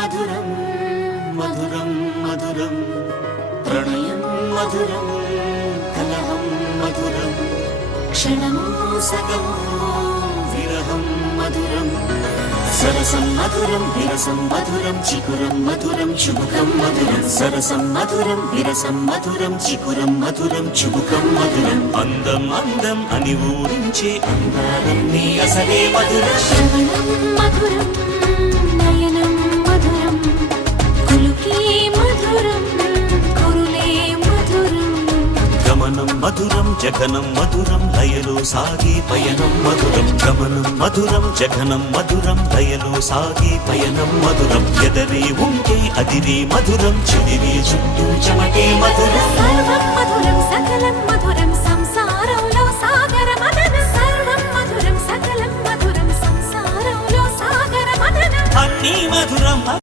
మధురం మధురం మధురం ప్రణయం మధురం కలహం మధురం క్షణము సగము విరహం మధురం సరసం మధురం విరసం మధురం చికురం మధురం చుబుకం మధురం సరసం మధురం విరసం మధురం చికురం మధురం చుబుకం మధురం అందం అందం అని ఊరించే అందాలన్నీ అసలే మధురం శ్రవణం మధురం నయనం మధురం కులుకే మధురం కురులే మధురం గమనం మధురం జగనం మధురం లయలో సాగే పయనం మధురం గమనం మధురం జగనం మధురం లయలో సాగే పయనం మధురం ఎదరే ఉంటే అదిరే మధురం చెదిరే చుట్టూ చెమటే మధురం సర్వం మధురం సకలం మధురం సంసారంలో సాగర మదన సర్వం మధురం సకలం మధురం సంసారంలో సాగర మదన అన్నీ మధురం